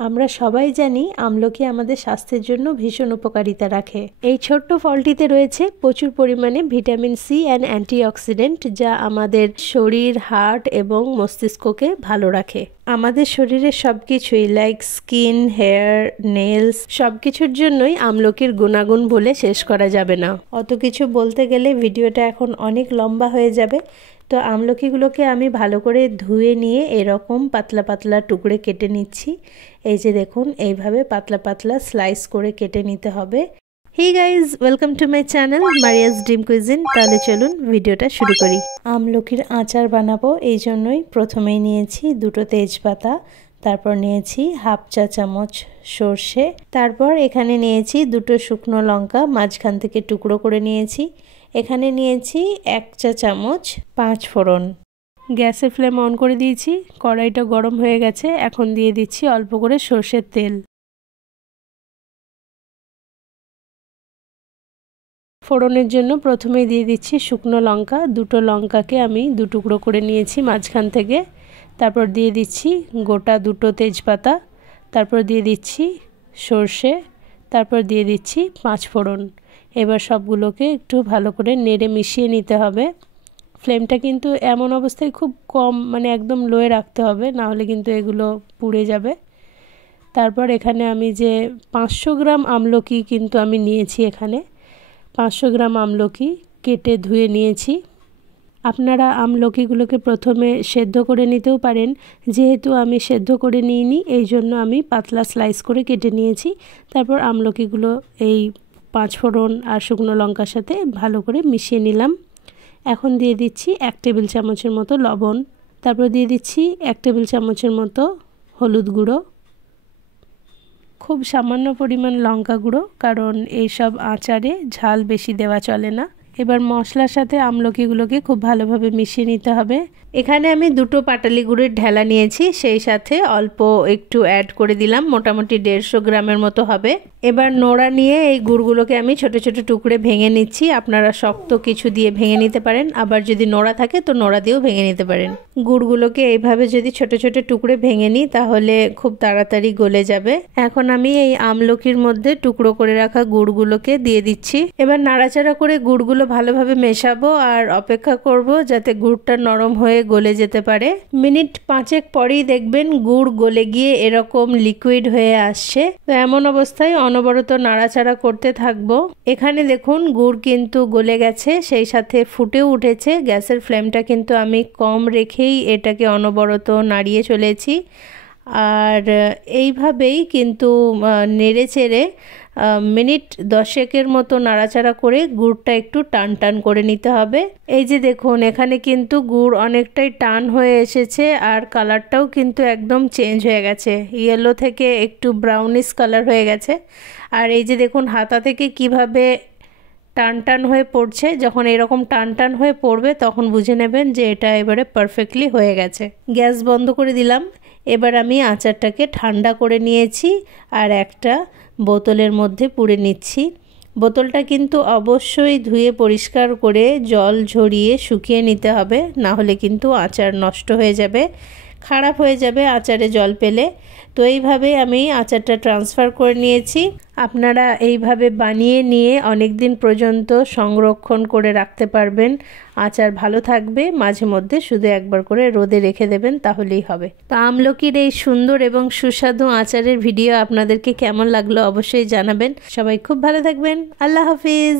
আমরা সবাই জানি আমলকি আমাদের স্বাস্থ্যের জন্য ভীষণ উপকারিতা রাখে। এই ছোট্ট ফলটিতে রয়েছে প্রচুর পরিমাণে ভিটামিন সি অ্যান্ড অ্যান্টিঅক্সিডেন্ট, যা আমাদের শরীর, হার্ট এবং মস্তিষ্ককে ভালো রাখে। আমাদের শরীরের সবকিছুই লাইক স্কিন, হেয়ার, নেলস সবকিছুর জন্যই আমলকির গুণাগুণ বলে শেষ করা যাবে না। অত কিছু বলতে গেলে ভিডিওটা এখন অনেক লম্বা হয়ে যাবে। তো আমলকিগুলোকে আমি ভালো করে ধুয়ে নিয়ে এরকম পাতলা পাতলা টুকরে কেটে নিচ্ছি। এই যে দেখুন, এইভাবে পাতলা পাতলা স্লাইস করে কেটে নিতে হবে। Hey guys, welcome to my channel Maria's dream cuisine. তাহলে চলুন ভিডিওটা শুরু করি। আমলকির আচার বানাবো, এই জন্যই প্রথমেই নিয়েছি দুটো তেজপাতা, তারপর নিয়েছি হাফ চা চামচ সর্ষে, তারপর এখানে নিয়েছি দুটো শুকনো লঙ্কা মাঝখান থেকে টুকরো করে নিয়েছি। এখানে নিয়েছি 1 চা চামচ 5 ফোড়ন। গ্যাসের ফ্লেম অন করে দিয়েছি, কড়াইটা গরম হয়ে গেছে। এখন দিয়ে দিচ্ছি অল্প করে সর্ষের তেল। ফোড়নের জন্য প্রথমেই দিয়ে দিচ্ছি শুকনো লঙ্কা। দুটো লঙ্কাকে আমি দু টুকরো করে নিয়েছি মাঝখান থেকে। তারপর দিয়ে দিচ্ছি গোটা দুটো তেজপাতা, তারপর দিয়ে দিচ্ছি সর্ষে, তারপর দিয়ে দিচ্ছি 5 ফোড়ন। এবার সবগুলোকে একটু ভালো করে নেড়ে মিশিয়ে নিতে হবে। ফ্লেমটা কিন্তু এমন অবস্থায় খুব কম, মানে একদম লোয়ে রাখতে হবে, না হলে কিন্তু এগুলো পুড়ে যাবে। তারপর এখানে আমি যে 500 গ্রাম আমলকি কিন্তু আমি নিয়েছি, এখানে 500 গ্রাম আমলকি কেটে ধুয়ে নিয়েছি। আপনারা আমলকিগুলোকে প্রথমে সেদ্ধ করে নিতেও পারেন, যেহেতু আমি সেদ্ধ করে নিইনি এই জন্য আমি পাতলা স্লাইস করে কেটে নিয়েছি। তারপর আমলকিগুলো এই 5 ফোড়ন আর শুকনো লঙ্কার সাথে ভালো করে মিশিয়ে নিলাম। এখন দিয়ে দিচ্ছি 1 টেবিল চামচের মতো লবণ, তারপর দিয়ে দিচ্ছি 1 টেবিল চামচের মতো হলুদ গুঁড়ো, খুব সামান্য পরিমাণ লঙ্কা গুঁড়ো, কারণ এইসব আচারে ঝাল বেশি দেওয়া চলে না। এবার মশলার সাথে আমলকিগুলোকে খুব ভালোভাবে মিশিয়ে নিতে হবে। এখানে আমি দুটো পাটালি গুড়ের ঢেলা নিয়েছি, সেই সাথে অল্প একটু অ্যাড করে দিলাম, মোটামুটি 150 গ্রামের মতো হবে। এবার নোড়া নিয়ে এই গুড়গুলোকে আমি ছোট ছোট টুকরে ভেঙে নিচ্ছি। আপনারা শক্ত কিছু দিয়ে ভেঙে নিতে পারেন, আবার যদি নোড়া থাকে তো নোড়া দিয়েও ভেঙে নিতে পারেন। গুড়গুলোকে এইভাবে যদি ছোট ছোট টুকরে ভেঙে নিই তাহলে খুব তাড়াতাড়ি গলে যাবে। এখন আমি এই আমলকির মধ্যে টুকরো করে রাখা গুড়গুলোকে দিয়ে দিচ্ছি। এবার নাড়াচাড়া করে গুড়গুলো ভালোভাবে মেশাবো আর অপেক্ষা করব যাতে গুড়টা নরম হয়ে গলে যেতে পারে। মিনিট 5 পরেই দেখবেন গুড় গলে গিয়ে এরকম লিকুইড হয়ে আসছে। তো এমন অবস্থায় অনবরত নাড়াচাড়া করতে থাকবো। এখানে দেখুন গুড় কিন্তু গলে গেছে, সেই সাথে ফুটেও উঠেছে। গ্যাসের ফ্লেমটা কিন্তু আমি কম রেখেই এটাকে অনবরত নাড়িয়ে চলেছি। আর এইভাবেই কিন্তু নেড়ে চেড়ে মিনিট 10 মতো নাড়াচাড়া করে গুড়টা একটু টান টান করে নিতে হবে। এই যে দেখুন, এখানে কিন্তু গুড় অনেকটাই টান হয়ে এসেছে আর কালারটাও কিন্তু একদম চেঞ্জ হয়ে গেছে, ইয়েলো থেকে একটু ব্রাউনিশ কালার হয়ে গেছে। আর এই যে দেখুন হাতা থেকে কিভাবে টান টান হয়ে পড়ছে। যখন এরকম টান টান হয়ে পড়বে তখন বুঝে নেবেন যে এটা এবারে পারফেক্টলি হয়ে গেছে। গ্যাস বন্ধ করে দিলাম। এবার আমি আচারটাকে ঠান্ডা করে নিয়েছি আর একটা বোতলের মধ্যে পুরে নিচ্ছি। বোতলটা কিন্তু অবশ্যই ধুয়ে পরিষ্কার করে জল ঝরিয়ে শুকিয়ে নিতে হবে, না হলে কিন্তু আচার নষ্ট হয়ে যাবে, খারাপ হয়ে যাবে আচারে জল পেলে। তো এইভাবে আমি আচারটা ট্রান্সফার করে নিয়েছি। আপনারা এইভাবে বানিয়ে নিয়ে অনেক দিন পর্যন্ত সংরক্ষণ করে রাখতে পারবেন। আচার ভালো থাকবে, মাঝে মধ্যে শুধু একবার করে রোদে রেখে দেবেন, তাহলেই হবে। তো আমলকির এই সুন্দর এবং সুস্বাদু আচারের ভিডিও আপনাদেরকে কেমন লাগলো অবশ্যই জানাবেন। সবাই খুব ভালো থাকবেন। আল্লাহ হাফিজ।